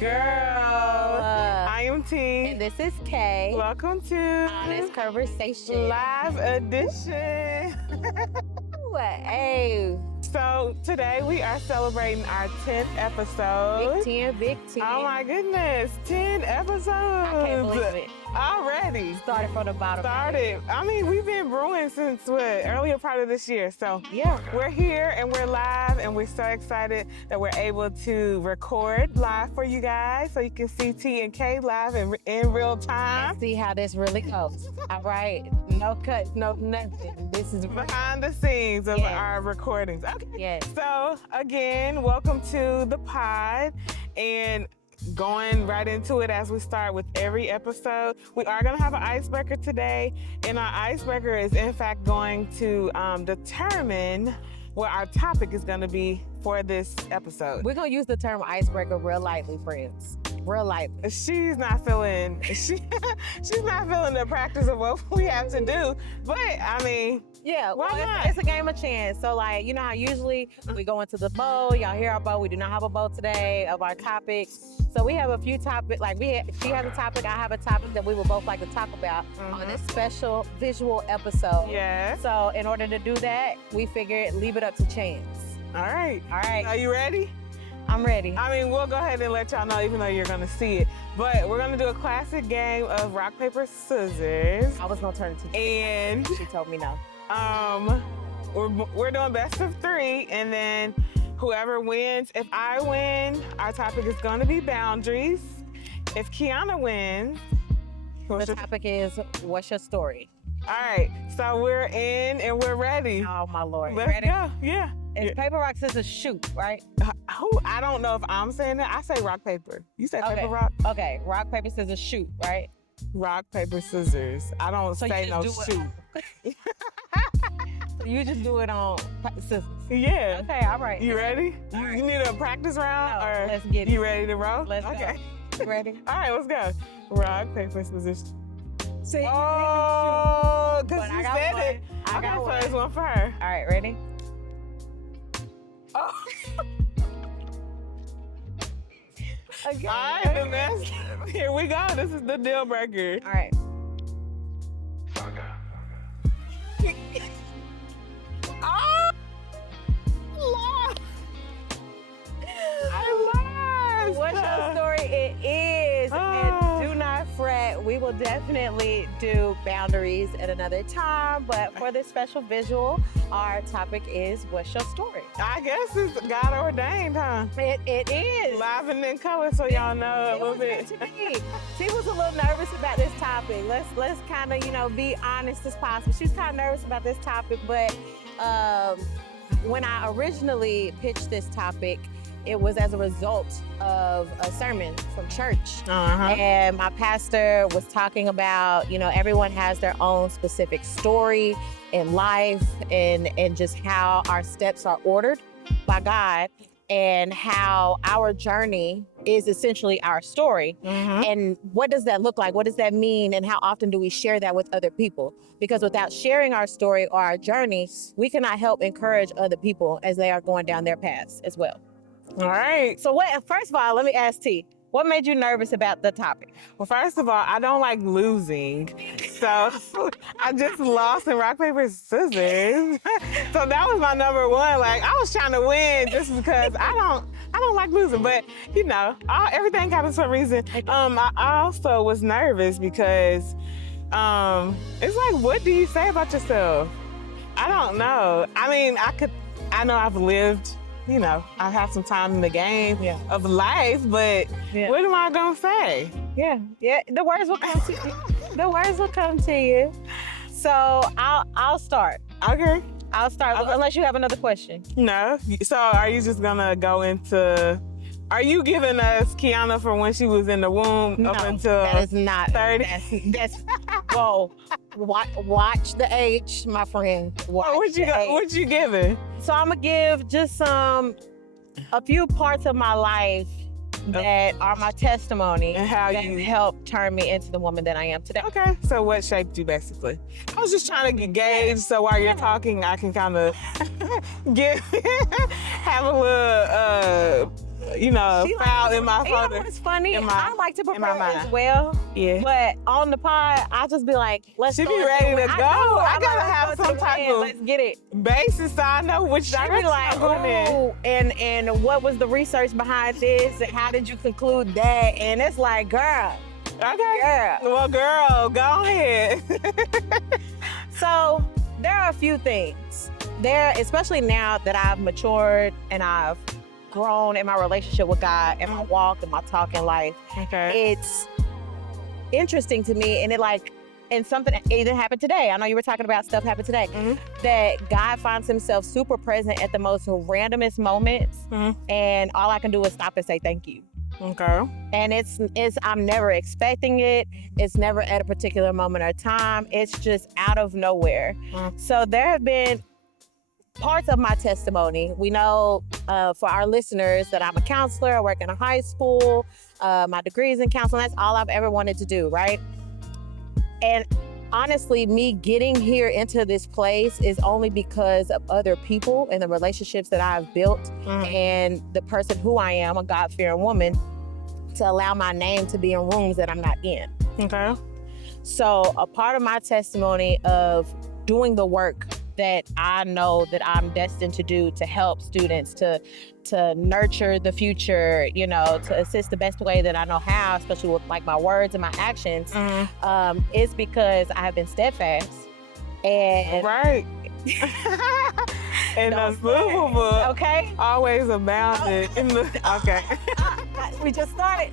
Girl, I am T. And this is Kay. Welcome to HonesT Kurvesationz. Live Edition. Hey. So today we are celebrating our 10th episode. Big 10. Oh my goodness, 10 episodes. I can't believe it. Already. Started from the bottom. I mean, we've been brewing since earlier part of this year. So yeah, we're here and we're live and we're so excited that we're able to record live for you guys so you can see T and K live in real time. And see how this really goes. All right, no cuts, no nothing. This is behind the scenes of our recordings. Okay. Yes. So again, welcome to the pod and going right into it as we start with every episode. We are going to have an icebreaker today, and our icebreaker is in fact going to determine what our topic is going to be for this episode. We're going to use the term icebreaker real lightly, friends. Real lightly. She's not feeling she's not feeling the practice of what we have to do, but I mean, yeah, why not? It's a game of chance. So like, you know how usually we go into the bowl, y'all hear our bowl. We do not have a bowl today of our topics. So we have a few topics, like she has a topic, I have a topic that we would both like to talk about on this special visual episode. Yeah. So in order to do that, we figured leave it up to chance. All right. Are you ready? I'm ready. I mean, we'll go ahead and let y'all know, even though you're gonna see it. But we're gonna do a classic game of rock, paper, scissors. I was gonna turn it to you. And she told me no. We're doing best of 3, and then whoever wins, if I win, our topic is gonna be boundaries. If Kiana wins, the topic is, what's your story? All right, so we're in and we're ready. Oh my Lord. Let's go, yeah. It's paper, rock, scissors, shoot, right? I don't know if I'm saying that. I say rock, paper. You say paper, rock? Okay, rock, paper, scissors, shoot, right? Rock, paper, scissors. I don't say no shoot. So you just do it on scissors? Yeah. Okay, all right. You ready? Right. You need a practice round? No, or let's get it. You ready to roll? Let's go. Ready? All right, let's go. Rock, paper, scissors. See, oh, because you said one. it. I got so one. it's one for her. All right, ready? Oh. Okay. All right, the next. Here we go. This is the deal breaker. All right. Oh, lost. I lost. What's your story? It is. And do not fret. We will definitely do boundaries at another time. But for this special visual, our topic is, what's your story? I guess it's God ordained, huh? It is. Live and in color, so y'all know a little bit. She was a little nervous about this topic. Let's kind of, be honest as possible. She's kind of nervous about this topic, but when I originally pitched this topic, it was as a result of a sermon from church. And my pastor was talking about, everyone has their own specific story in life and just how our steps are ordered by God and how our journey is essentially our story. And what does that look like? What does that mean? And how often do we share that with other people? Because without sharing our story or our journey, we cannot help encourage other people as they are going down their paths as well. All right. So first of all, let me ask T, what made you nervous about the topic? Well, first of all, I don't like losing. So I just lost in rock, paper, scissors. So that was my number one. Like, I was trying to win just because I don't like losing. But, everything happens for a reason. I also was nervous because it's like, what do you say about yourself? I don't know. I mean, I know I've lived, I've had some time in the game of life, but what am I gonna say? Yeah, the words will come to you. The words will come to you. So I'll start. Okay. I'll start, unless you have another question. No. So are you just gonna go into, are you giving us Kiana from when she was in the womb up until that is not 30? That's whoa. Watch the age, my friend. What you giving? So I'm gonna give just a few parts of my life that are my testimony and how that you helped turn me into the woman that I am today. Okay, so what shaped you basically? I was just trying to gauge, so while you're talking, I can kind of have a little file in my You know folder. what's funny? in my- I like to in my prepare as mind. well, Yeah. but on the pod, I'll just be like, let's She go. be let's ready do it. to I go. do. I I'm gotta like, have let's go some to the type end. of Let's get it. basis so I know which She be direction like, I'm going in. ooh, and what was the research behind this? And how did you conclude that? And it's like, girl, Okay. girl. Well, girl, go ahead. So there are a few things there, especially now that I've matured and I've grown in my relationship with God and my walk and my talk in life. Okay. It's interesting to me, and something it didn't happen today. I know you were talking about stuff happened today. That God finds himself super present at the most randomest moments, and all I can do is stop and say thank you. Okay. And it's I'm never expecting it. It's never at a particular moment or time. It's just out of nowhere. So there have been parts of my testimony. We know for our listeners that I'm a counselor. I work in a high school. My degree is in counseling. That's all I've ever wanted to do, right? And honestly, me getting here into this place is only because of other people and the relationships that I've built and the person who I am, a God-fearing woman, to allow my name to be in rooms that I'm not in. Okay. So a part of my testimony of doing the work that I know that I'm destined to do to help students, to nurture the future, to assist the best way that I know how, especially with like my words and my actions, is because I have been steadfast. And Right. And unmovable. Okay. Always abounded in the. Okay. We just started.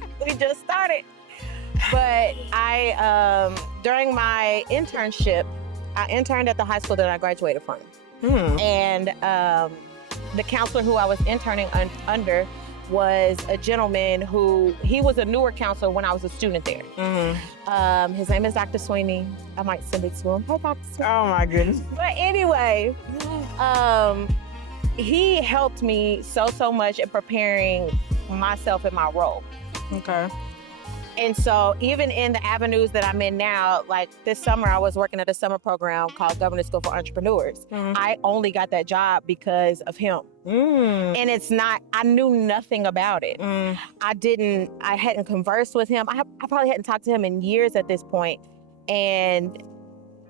But I, during my internship, I interned at the high school that I graduated from. And the counselor who I was interning under was a gentleman he was a newer counselor when I was a student there. His name is Dr. Sweeney. I might send it to him. Hey, Dr. Sweeney. Oh my goodness. But anyway, he helped me so much in preparing myself in my role. Okay. And so even in the avenues that I'm in now, like this summer, I was working at a summer program called Government School for Entrepreneurs. I only got that job because of him. And I knew nothing about it. I hadn't conversed with him. I probably hadn't talked to him in years at this point. And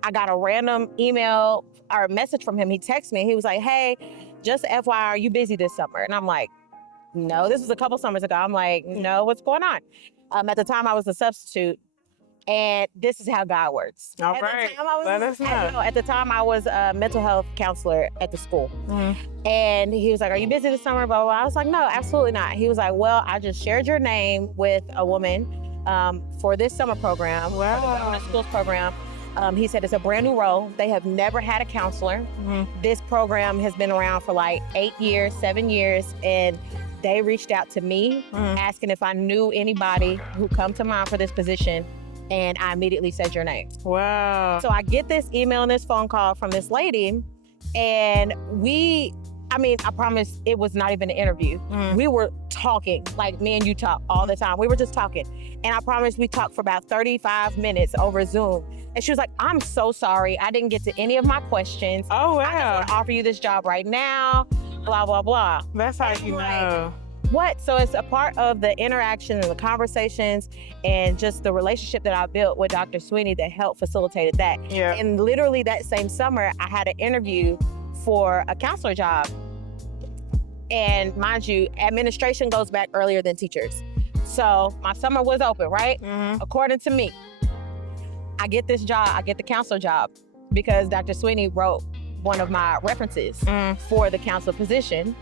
I got a random email or a message from him. He texted me. He was like, hey, just FYI, are you busy this summer? And I'm like, no, this was a couple summers ago. I'm like, no, what's going on? At the time, I was a substitute, and this is how God works. All right, let us know. At the time, I was a mental health counselor at the school, and he was like, are you busy this summer? Blah, blah, blah. I was like, no, absolutely not. He was like, well, I just shared your name with a woman for this summer program, for the Government Schools program. He said it's a brand new role. They have never had a counselor. This program has been around for like 7 years, and they reached out to me asking if I knew anybody who come to mind for this position, and I immediately said your name. Wow. So I get this email and this phone call from this lady, and I promise it was not even an interview. We were talking, like me and you talk all the time. We were just talking. And I promise we talked for about 35 minutes over Zoom. And she was like, I'm so sorry. I didn't get to any of my questions. Oh, wow. I just want to offer you this job right now, blah, blah, blah. That's how you know. What? So it's a part of the interaction and the conversations and just the relationship that I built with Dr. Sweeney that helped facilitated that. Yeah. And literally that same summer, I had an interview for a counselor job. And mind you, administration goes back earlier than teachers. So my summer was open, right? According to me, I get this job, I get the counselor job because Dr. Sweeney wrote one of my references for the counselor position.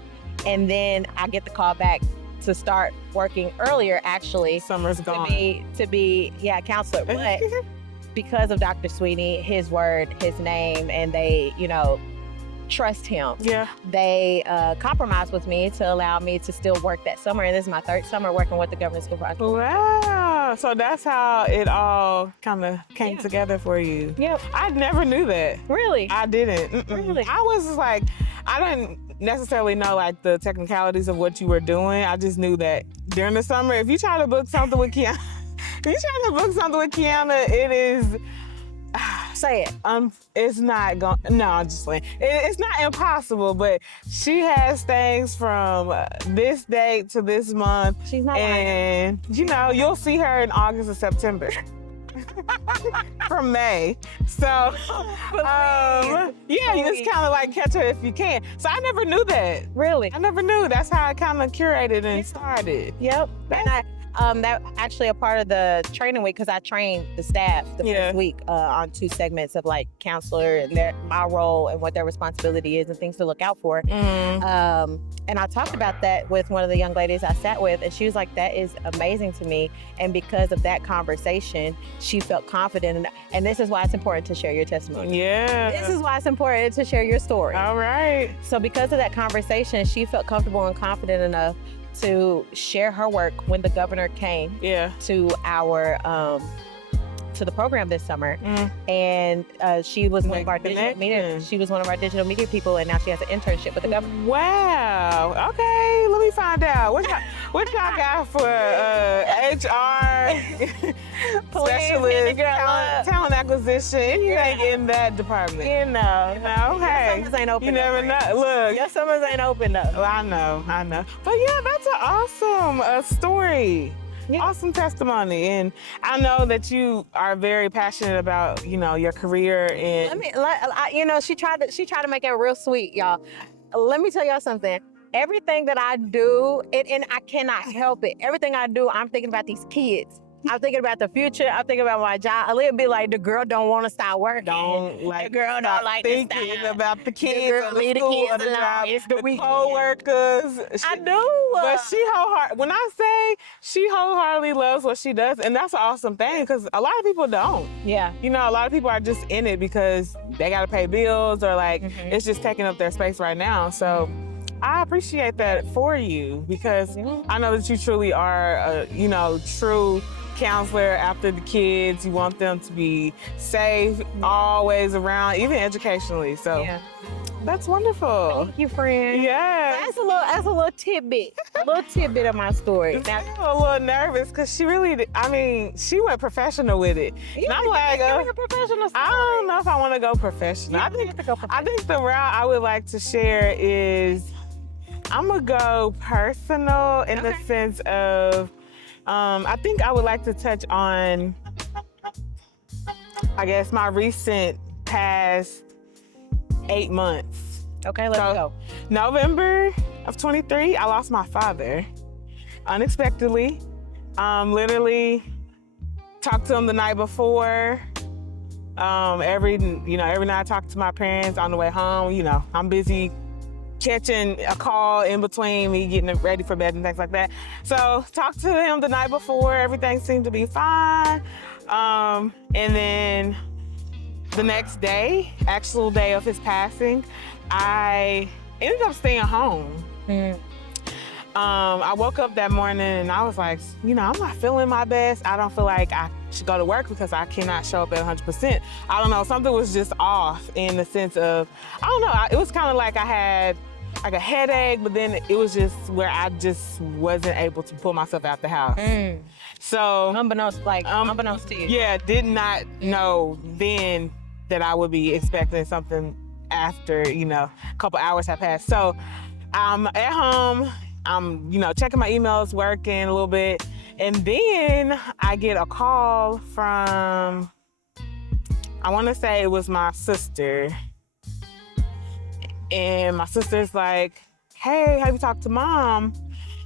And then I get the call back to start working earlier, actually. Summer's gone. To be counselor. But because of Dr. Sweeney, his word, his name, and they, trust him. Yeah. They compromised with me to allow me to still work that summer. And this is my third summer working with the Government School for Entrepreneurs. Wow. So that's how it all kind of came together for you. Yep. I never knew that. Really? I didn't. Really? I was just like, I didn't necessarily know like the technicalities of what you were doing. I just knew that during the summer, if you try to book something with Kiana, it is Say it. It's not going. No, I'm just saying. It's not impossible, but she has things from this date to this month. She's not lying. And you know, you'll see her in August or September. From May. So, yeah, you just kind of like catch her if you can. So I never knew that. Really? I never knew. That's how I kind of curated and started. Yep. And that actually a part of the training week, because I trained the staff the first week on 2 segments of like counselor and my role and what their responsibility is and things to look out for. And I talked about that with one of the young ladies I sat with, and she was like, that is amazing to me. And because of that conversation, she felt confident. And this is why it's important to share your testimony. Yeah. This is why it's important to share your story. All right. So because of that conversation, she felt comfortable and confident enough to share her work when the governor came to our to the program this summer. And she was one of our digital media. She was one of our digital media people, and now she has an internship with the governor. Wow. Okay, let me find out. What y'all got for HR specialist, talent acquisition, anything in that department? You know. Okay. Your summers ain't open. You never know. Look. Your summers ain't open though. Well, I know. But yeah, that's an awesome story. Yeah. Awesome testimony, and I know that you are very passionate about, you know, your career. And you know, she tried to make it real sweet, y'all. Let me tell y'all something. Everything that I do, and I cannot help it. Everything I do, I'm thinking about these kids. I'm thinking about the future. I'm thinking about my job. A little bit like the girl don't want to start working. The girl don't like thinking about the kids, the girl leave the kids alone. It's the co-workers. I do. But when I say she wholeheartedly loves what she does, and that's an awesome thing, because a lot of people don't. Yeah. You know, a lot of people are just in it because they got to pay bills, or like it's just taking up their space right now. So I appreciate that for you, because I know that you truly are a, true counselor after the kids. You want them to be safe, always around, even educationally. So that's wonderful. Thank you, friend. Yeah. That's a little tidbit. A little tidbit of my story. Now, I'm a little nervous because she went professional with it. And I'm like, a professional story. I don't know if I want to go professional. I think the route I would like to share is, I'm gonna go personal in the sense of, I think I would like to touch on, I guess, my recent past 8 months. Okay, let's go. November of 23, I lost my father unexpectedly. Literally talked to him the night before. Every night I talk to my parents on the way home. You know, I'm busy catching a call in between me getting ready for bed and things like that. So talked to him the night before, everything seemed to be fine. And then the next day, actual day of his passing, I ended up staying home. I woke up that morning and I was like, I'm not feeling my best. I don't feel like I should go to work because I cannot show up at 100%. I don't know, something was just off in the sense of, I don't know, it was kind of like I had like a headache, but then it was just where I just wasn't able to pull myself out the house. So unbeknownst to you. Yeah, did not know then that I would be expecting something after, a couple hours have passed. So I'm at home, I'm, checking my emails, working a little bit, and then I get a call from, I want to say it was my sister. And my sister's like, hey, have you talked to Mom?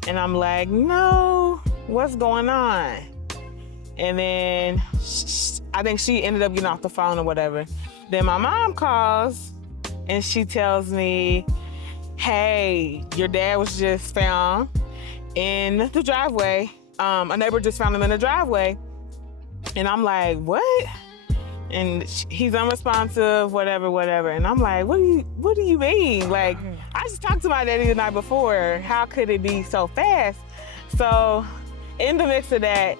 And I'm like, no, what's going on? And then I think she ended up getting off the phone or whatever. Then my mom calls and she tells me, hey, your dad was just found in the driveway. A neighbor just found him in the driveway. And I'm like, what? And he's unresponsive, whatever. And I'm like, what do you mean? Like, I just talked to my daddy the night before. How could it be so fast? So in the mix of that,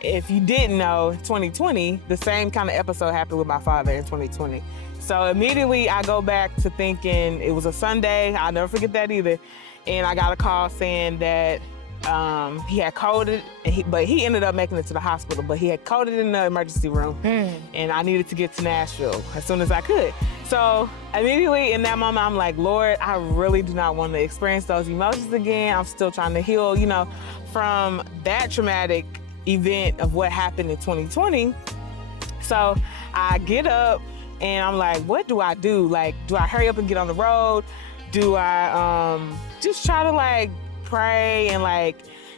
if you didn't know, 2020, the same kind of episode happened with my father in 2020. So immediately I go back to thinking it was a Sunday. I'll never forget that either. And I got a call saying that he had coded, but he ended up making it to the hospital, but he had coded in the emergency room, and I needed to get to Nashville as soon as I could. So immediately in that moment, I'm like, Lord, I really do not want to experience those emotions again. I'm still trying to heal, from that traumatic event of what happened in 2020. So I get up and I'm like, what do I do? Like, do I hurry up and get on the road? Do I just try to pray and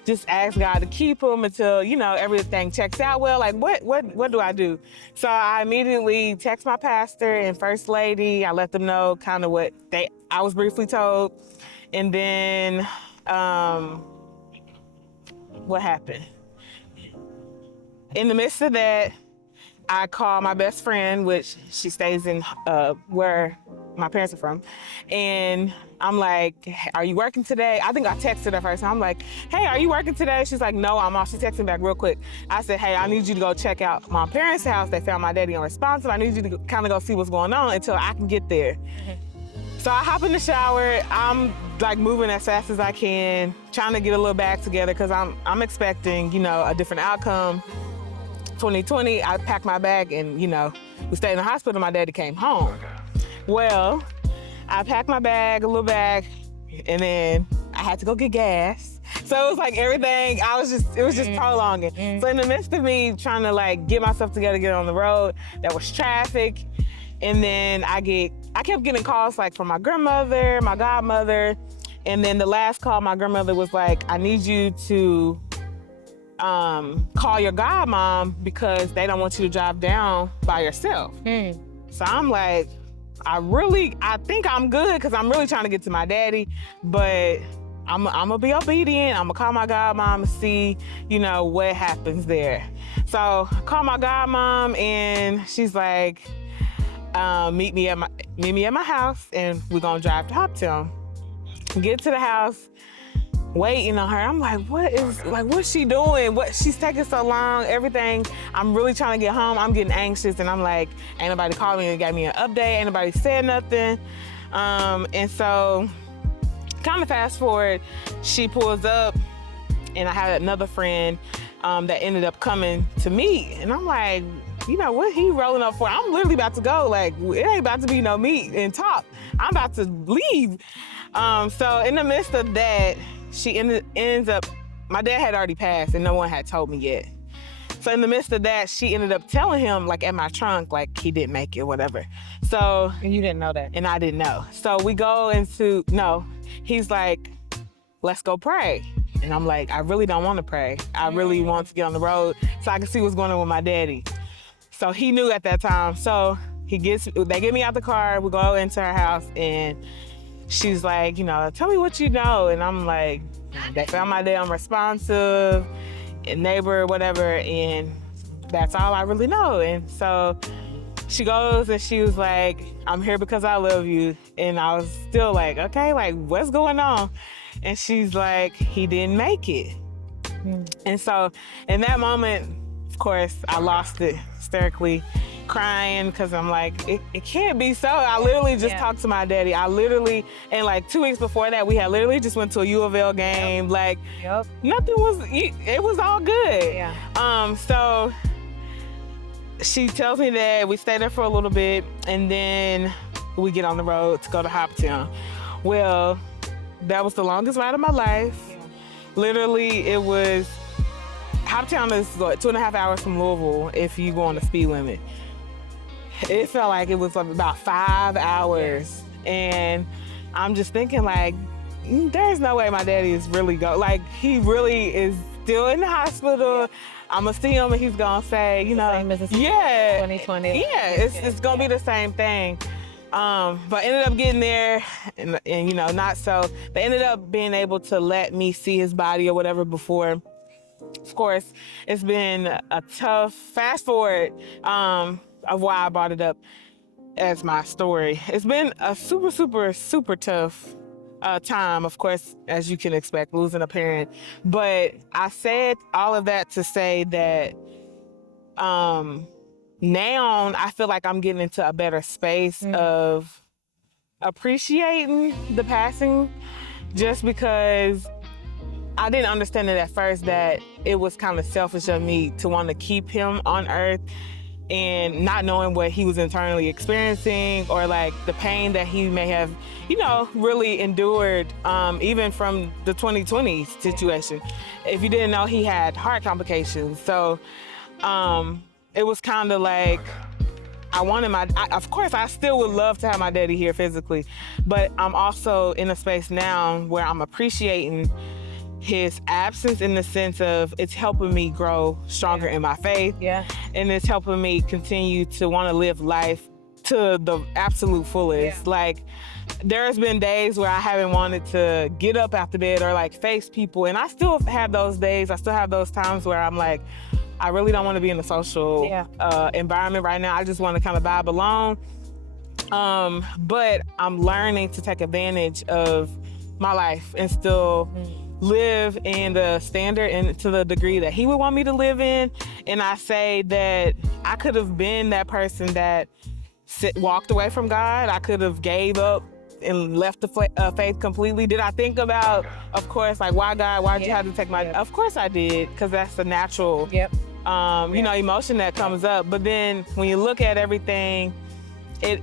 just ask God to keep him until, everything checks out well? Like, what do I do? So I immediately text my pastor and first lady. I let them know kind of what I was briefly told. And then what happened? In the midst of that, I called my best friend, which she stays in where my parents are from. And I'm like, are you working today? I think I texted her first. I'm like, hey, are you working today? She's like, no, I'm off. She texted me back real quick. I said, hey, I need you to go check out my parents' house. They found my daddy unresponsive. I need you to kind of go see what's going on until I can get there. So I hop in the shower. I'm moving as fast as I can, trying to get a little bag together because I'm expecting, a different outcome. 2020, I packed my bag and, we stayed in the hospital. My daddy came home. Well, I packed my bag, a little bag, and then I had to go get gas. So it was like everything, it was just prolonging. So in the midst of me trying to get myself together, get on the road, there was traffic. And then I kept getting calls from my grandmother, my godmother. And then the last call, my grandmother was like, I need you to call your godmom because they don't want you to drive down by yourself. So I'm like, I think I'm good because I'm really trying to get to my daddy, but I'm gonna be obedient. I'm gonna call my godmom and see, what happens there. So I call my godmom and she's like, meet me at my house and we're gonna drive to Hoptown. Get to the house, waiting on her. I'm like, what's she doing? She's taking so long, everything. I'm really trying to get home. I'm getting anxious and I'm like, ain't nobody called me and got me an update. Ain't nobody said nothing. And so kind of fast forward, she pulls up and I had another friend that ended up coming to meet. And I'm like, what he rolling up for? I'm literally about to go. It ain't about to be no meet and talk. I'm about to leave. So in the midst of that, she ends up, my dad had already passed and no one had told me yet. So in the midst of that, she ended up telling him at my trunk, he didn't make it, whatever. So. And you didn't know that? And I didn't know. So we go he's like, let's go pray. And I'm like, I really don't want to pray. I really want to get on the road so I can see what's going on with my daddy. So he knew at that time. So they get me out the car, we go into her house and she's like, tell me what you know. And I'm like, they found my dad unresponsive, a neighbor, whatever, and that's all I really know. And so she goes and she was like, I'm here because I love you. And I was still like, okay, what's going on? And she's like, he didn't make it. And so in that moment, of course, I lost it, hysterically crying because I'm like, it can't be so. I literally just talked to my daddy. I literally, and 2 weeks before that, we had literally just went to a U of L game. Nothing it was all good. So she tells me that we stay there for a little bit and then we get on the road to go to Hoptown. Well, that was the longest ride of my life. Literally, it was, Hoptown is 2.5 hours from Louisville if you go on the speed limit. It felt like it was about 5 hours. And I'm just thinking there's no way my daddy is really he really is still in the hospital. I'm gonna see him and he's gonna say, same as 2020. Yeah, it's gonna be the same thing. But ended up getting there and not so. They ended up being able to let me see his body or whatever before. Of course, it's been a tough fast forward of why I brought it up as my story. It's been a super, super, super tough time, of course, as you can expect, losing a parent. But I said all of that to say that now I feel like I'm getting into a better space of appreciating the passing, just because I didn't understand it at first that it was kind of selfish of me to want to keep him on earth and not knowing what he was internally experiencing or like the pain that he may have, really endured, even from the 2020 situation. If you didn't know, he had heart complications. So it was kind of like, of course, I still would love to have my daddy here physically, but I'm also in a space now where I'm appreciating his absence in the sense of it's helping me grow stronger in my faith. Yeah. And it's helping me continue to want to live life to the absolute fullest. Yeah. Like, there's been days where I haven't wanted to get up out the bed or like face people. And I still have those days. I still have those times where I'm like, I really don't want to be in a social environment right now. I just want to kind of vibe alone. But I'm learning to take advantage of my life and still live in the standard and to the degree that he would want me to live in. And I say that I could have been that person that walked away from God. I could have gave up and left the faith completely. Did I think about, of course, like, why God, why'd you have to take my, of course I did, because that's the natural, emotion that comes up. But then when you look at everything, it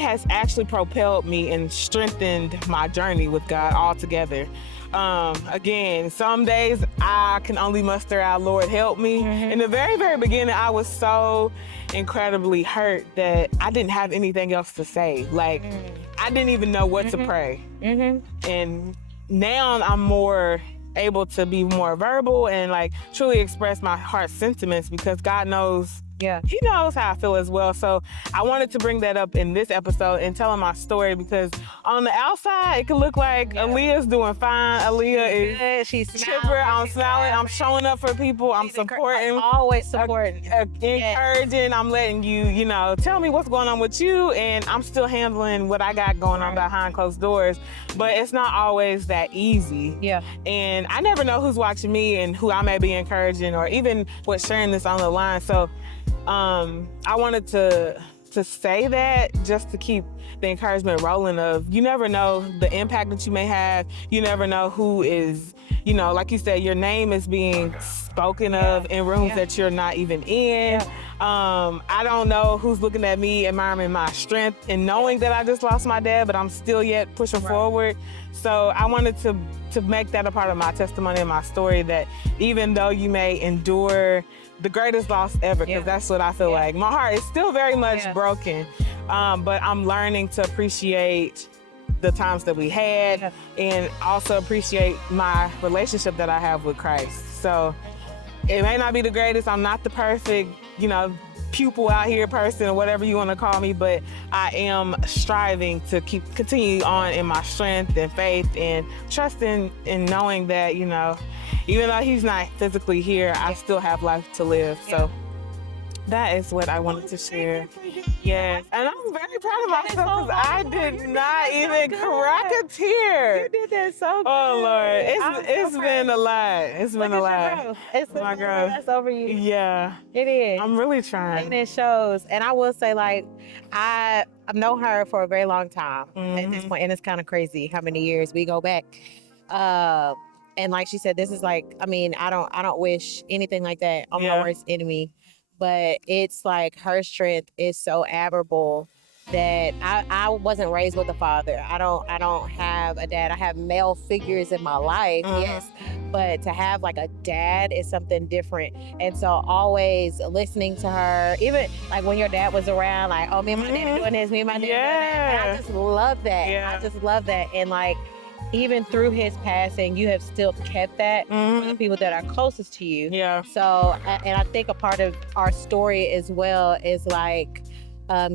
has actually propelled me and strengthened my journey with God altogether. Again, some days I can only muster out, Lord, help me. In the very, very beginning, I was so incredibly hurt that I didn't have anything else to say. Like, I didn't even know what to pray. And now I'm more able to be more verbal and like truly express my heart sentiments because God knows. Yeah, he knows how I feel as well. So I wanted to bring that up in this episode and telling my story because on the outside, it could look like Aaliyah's doing fine. Aaliyah is she's chipper. I'm smiling. I'm showing up for people. I'm supporting. Always supporting. Encouraging. I'm letting you, tell me what's going on with you. And I'm still handling what I got going on behind closed doors. But it's not always that easy. Yeah. And I never know who's watching me and who I may be encouraging or even what's sharing this on the line. So I wanted to say that just to keep the encouragement rolling of you never know the impact that you may have. You never know who is, like you said, your name is being spoken of in rooms that you're not even in. I don't know who's looking at me, admiring my strength and knowing that I just lost my dad, but I'm still yet pushing forward. So I wanted to make that a part of my testimony and my story that even though you may endure the greatest loss ever, because that's what I feel like. My heart is still very much broken, but I'm learning to appreciate the times that we had and also appreciate my relationship that I have with Christ. So it may not be the greatest. I'm not the perfect, pupil out here person or whatever you want to call me, but I am striving to continue on in my strength and faith and trusting and knowing that, even though he's not physically here, I still have life to live. So that is what I wanted to share. Yes, and I'm very proud of myself because I did not even crack a tear. You did that so good. Oh Lord, it's been a lot. It's been a lot. It's my girl. That's over you. Yeah, it is. I'm really trying. And it shows. And I will say, like, I've known her for a very long time at this point, and it's kind of crazy how many years we go back. And like she said, this is like, I don't wish anything like that on my worst enemy. But it's like her strength is so admirable that I wasn't raised with a father. I don't have a dad. I have male figures in my life, yes, but to have like a dad is something different. And so always listening to her, even like when your dad was around, like, oh, me and my dad doing this, me and my dad doing that. And I just love that. I just love that. And like, even through his passing, you have still kept that for the people that are closest to you. Yeah. So, and I think a part of our story as well is like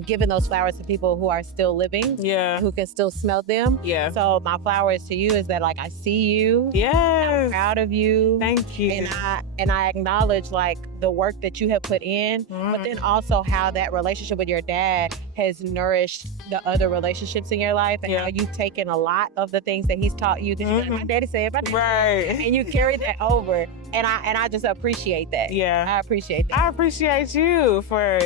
giving those flowers to people who are still living, who can still smell them. Yeah. So my flowers to you is that like I see you. Yes. I'm proud of you. Thank you. And I acknowledge like the work that you have put in, but then also how that relationship with your dad has nourished the other relationships in your life, and how you've taken a lot of the things that he's taught you. Like, my daddy said, and you carry that over, and I just appreciate that. Yeah, I appreciate that. I appreciate you for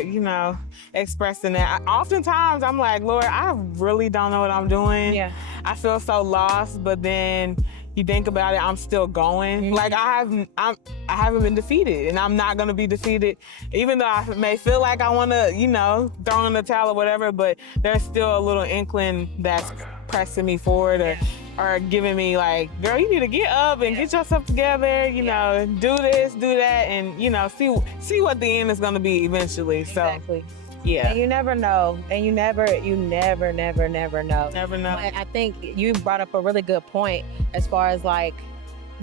expressing that. Oftentimes I'm like, Lord, I really don't know what I'm doing. Yeah, I feel so lost, but then you think about it, I'm still going. Mm-hmm. Like I haven't been defeated, and I'm not gonna be defeated, even though I may feel like I want to, throw in the towel or whatever. But there's still a little inkling that's pressing me forward, or giving me like, girl, you need to get up and get yourself together. Do this, do that, and see what the end is gonna be eventually. Exactly. So. Yeah. And you never know. And you never know. Never know. But I think you brought up a really good point as far as like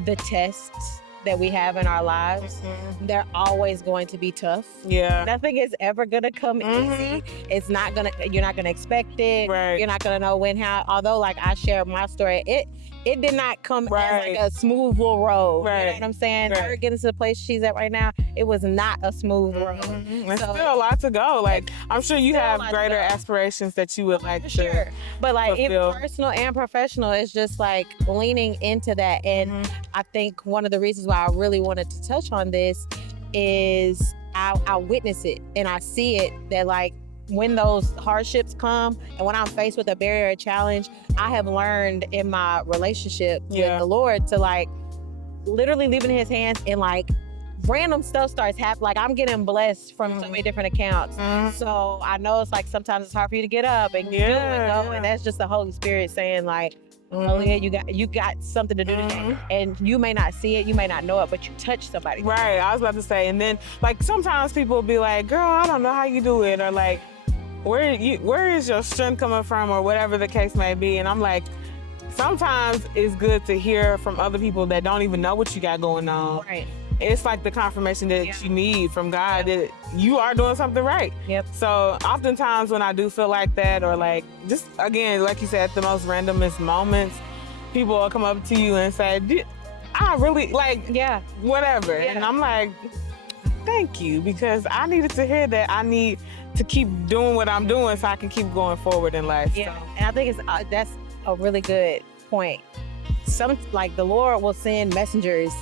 the tests that we have in our lives. Mm-hmm. They're always going to be tough. Yeah. Nothing is ever gonna come easy. It's not gonna, you're not gonna expect it. Right. You're not gonna know when, how. Although like I shared my story, it did not come as like a smooth little road. Right. You know what I'm saying? Right. Her getting to the place she's at right now, it was not a smooth road. There's still a lot to go. Like, I'm sure you have greater aspirations that you would like to But like fulfill. even personal and professional, it's just like leaning into that. And I think one of the reasons why I really wanted to touch on this is I witness it and I see it, that like when those hardships come and when I'm faced with a barrier or challenge, I have learned in my relationship with the Lord to like literally leave it in his hands, and like random stuff starts happening. Like I'm getting blessed from so many different accounts. So I know it's like sometimes it's hard for you to get up and do it, and that's just the Holy Spirit saying like, Aaliyah, you got something to do today. And you may not see it, you may not know it, but you touch somebody. Right, I was about to say. And then like sometimes people will be like, girl, I don't know how you do it, or like, where is your strength coming from, or whatever the case may be. And I'm like, sometimes it's good to hear from other people that don't even know what you got going on. Right. It's like the confirmation that you need from God that you are doing something right. Yep. So oftentimes when I do feel like that, or like just again, like you said, at the most randomest moments, people will come up to you and say, I really like, whatever. And I'm like, thank you, because I needed to hear that. I need to keep doing what I'm doing so I can keep going forward in life. Yeah, and I think that's a really good point. Like the Lord will send messengers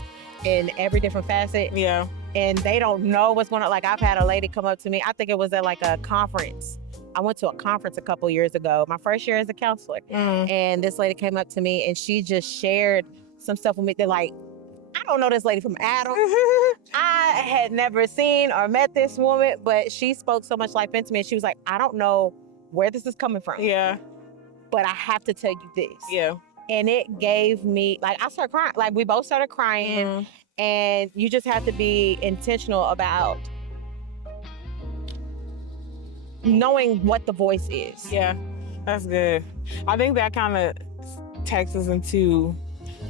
in every different facet. Yeah. And they don't know what's going on. Like I've had a lady come up to me, I think it was at like a conference. I went to a conference a couple years ago, my first year as a counselor. And this lady came up to me and she just shared some stuff with me. They're like, I don't know this lady from Adam. I had never seen or met this woman, but she spoke so much life into me. And she was like, I don't know where this is coming from. Yeah. But I have to tell you this. Yeah. And it gave me, like, I started crying. Like, we both started crying. And you just have to be intentional about knowing what the voice is. Yeah, that's good. I think that kind of takes us into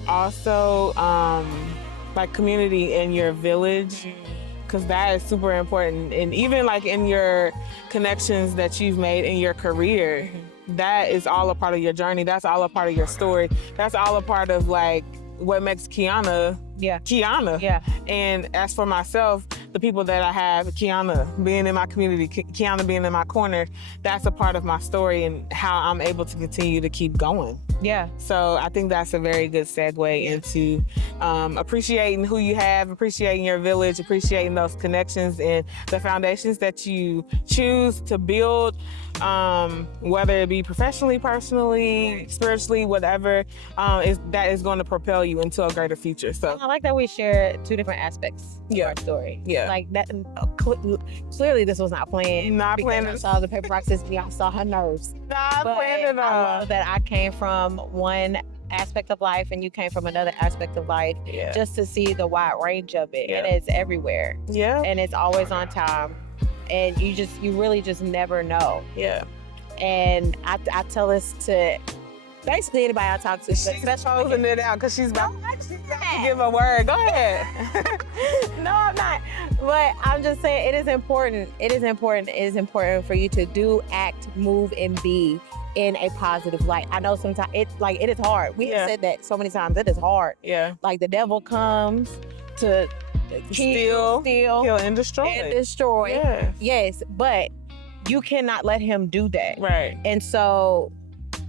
also like community in your village, because that is super important. And even like in your connections that you've made in your career, that is all a part of your journey. That's all a part of your story. That's all a part of like what makes Kiana. Yeah. And as for myself, the people that I have, Kiana being in my community, Kiana being in my corner, that's a part of my story and how I'm able to continue to keep going. Yeah. So I think that's a very good segue into appreciating who you have, appreciating your village, appreciating those connections and the foundations that you choose to build, whether it be professionally, personally, spiritually, whatever, that is going to propel you into a greater future. So I like that we share two different aspects of our story. Yeah. Like that. Clearly, this was not planned. Not planned. I saw the paper boxes. Y'all saw her nerves. Not But planned at all. I love that I came from one aspect of life and you came from another aspect of life. Yeah. Just to see the wide range of it, Yeah. and it's everywhere. Yeah. And it's always on time, and you really just never know. Yeah. And I tell this to basically anybody I talk to. She's closing it out because she's about to give a word. Go ahead. No, I'm not. But I'm just saying it is important. It is important. It is important for you to do, act, move, and be in a positive light. I know sometimes it is hard. We have said that so many times. It is hard. Yeah. Like the devil comes to Steal, kill, and destroy. Yes. Yes, but you cannot let him do that. Right. And so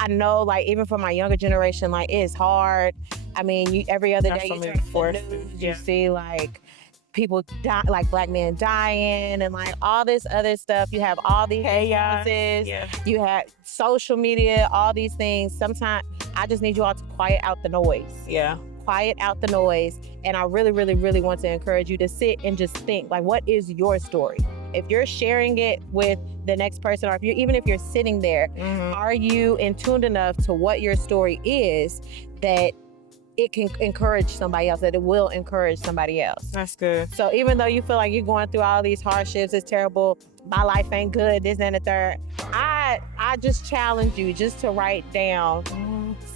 I know, like, even for my younger generation, like, it's hard. I mean, every other day you turn on the news, you see, like, people die, like black men dying and like all this other stuff. You have all these influences. You have social media, all these things. Sometimes I just need you all to quiet out the noise. Yeah. Quiet out the noise. And I really, really, really want to encourage you to sit and just think, like, what is your story? If you're sharing it with the next person, or even if you're sitting there, are you in tune enough to what your story is that it can encourage somebody else, that it will encourage somebody else? That's good. So even though you feel like you're going through all these hardships, it's terrible, my life ain't good, this and the third, I just challenge you just to write down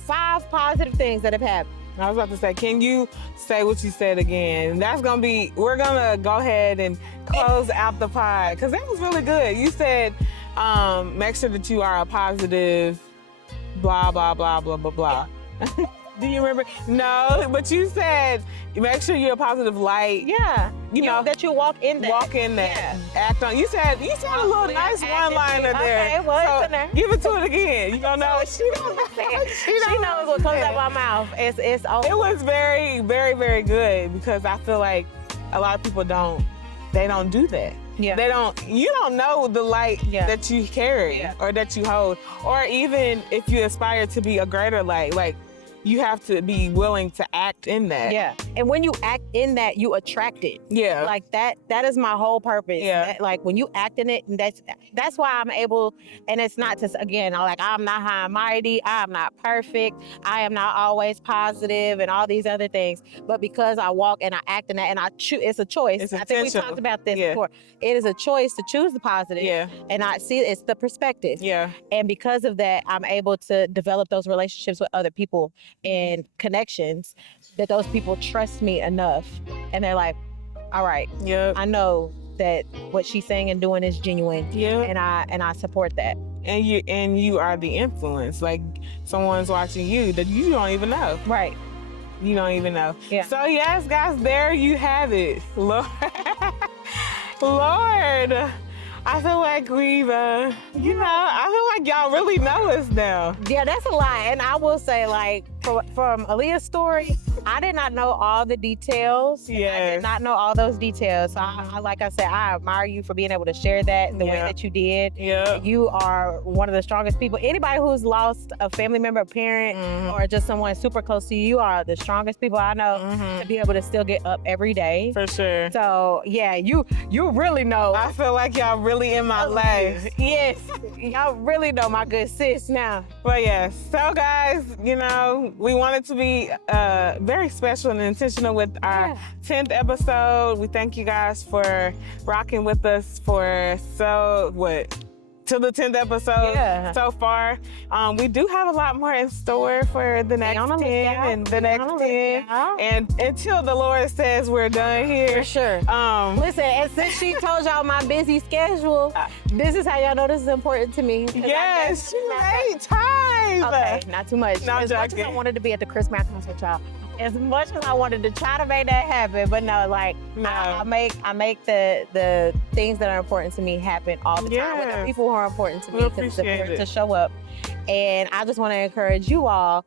5 positive things that have happened. I was about to say, can you say what you said again? We're gonna go ahead and close out the pod, because that was really good. You said, make sure that you are a positive, blah, blah, blah, blah, blah, blah. Do you remember? No, but you said, make sure you're a positive light. Yeah. You know, that you walk in that. Walk in that. Yeah. Act on. You said a little nice one-liner there. Okay, well, it's in there. Give it to it again. You don't know. She knows what comes out of my mouth. It's over. It was very, very, very good, because I feel like a lot of people don't do that. Yeah. You don't know the light that you carry or that you hold. Or even if you aspire to be a greater light, like, you have to be willing to act in that. Yeah. And when you act in that, you attract it. Yeah. Like that is my whole purpose. Yeah. That, like when you act in it, and that's why I'm able, and it's not just, again, like, I'm not high and mighty, I'm not perfect, I am not always positive and all these other things. But because I walk and I act in that, and I choose, it's a choice. It's I think we talked about this before. It is a choice to choose the positive. Yeah. And I see it's the perspective. Yeah. And because of that, I'm able to develop those relationships with other people and connections, that those people trust me enough, and they're like, all right, I know that what she's saying and doing is genuine, and I support that. And you are the influence. Like, someone's watching you that you don't even know. Right. You don't even know. Yeah. So yes, guys, there you have it. Lord, Lord, I feel like we've, I feel like y'all really know us now. Yeah, that's a lot. And I will say, like, from Aaliyah's story, I did not know all the details. Yes. I did not know all those details. So like I said, I admire you for being able to share that the way that you did. Yeah. You are one of the strongest people. Anybody who's lost a family member, a parent, or just someone super close to you, you are the strongest people I know to be able to still get up every day. For sure. So yeah, you really know. I feel like y'all really in my life. Yes, y'all really know my good sis now. But yes, so guys, we wanted to be very special and intentional with our 10th episode. We thank you guys for rocking with us for till the 10th episode so far. We do have a lot more in store for the next 10 and the next 10. And until the Lord says we're done here. For sure. Listen, and since she told y'all my busy schedule, this is how y'all know this is important to me. Yes, she made time. Okay, not too much. No, as much as I wanted to be at the Christmas concert, y'all. As much as I wanted to try to make that happen, but no, like I make the things that are important to me happen all the time with the people who are important to me, to show up. And I just want to encourage you all,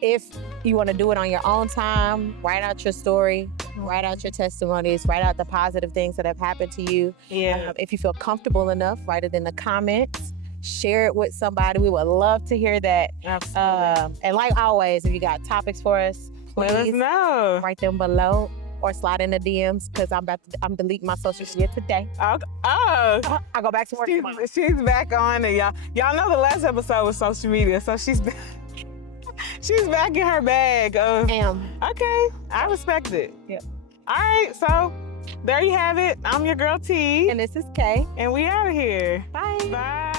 if you want to do it on your own time, write out your story, write out your testimonies, write out the positive things that have happened to you. If you feel comfortable enough, write it in the comments. Share it with somebody. We would love to hear that. Absolutely. And like always, if you got topics for us, please let us know. Write them below or slide in the DMs, because I'm deleting my social media today. Oh. I go back to work tomorrow. She's back on it, y'all. Y'all know the last episode was social media, so she's back. She's back in her bag. Okay, I respect it. Yeah. All right, so there you have it. I'm your girl T. And this is Kay. And we out of here. Bye. Bye.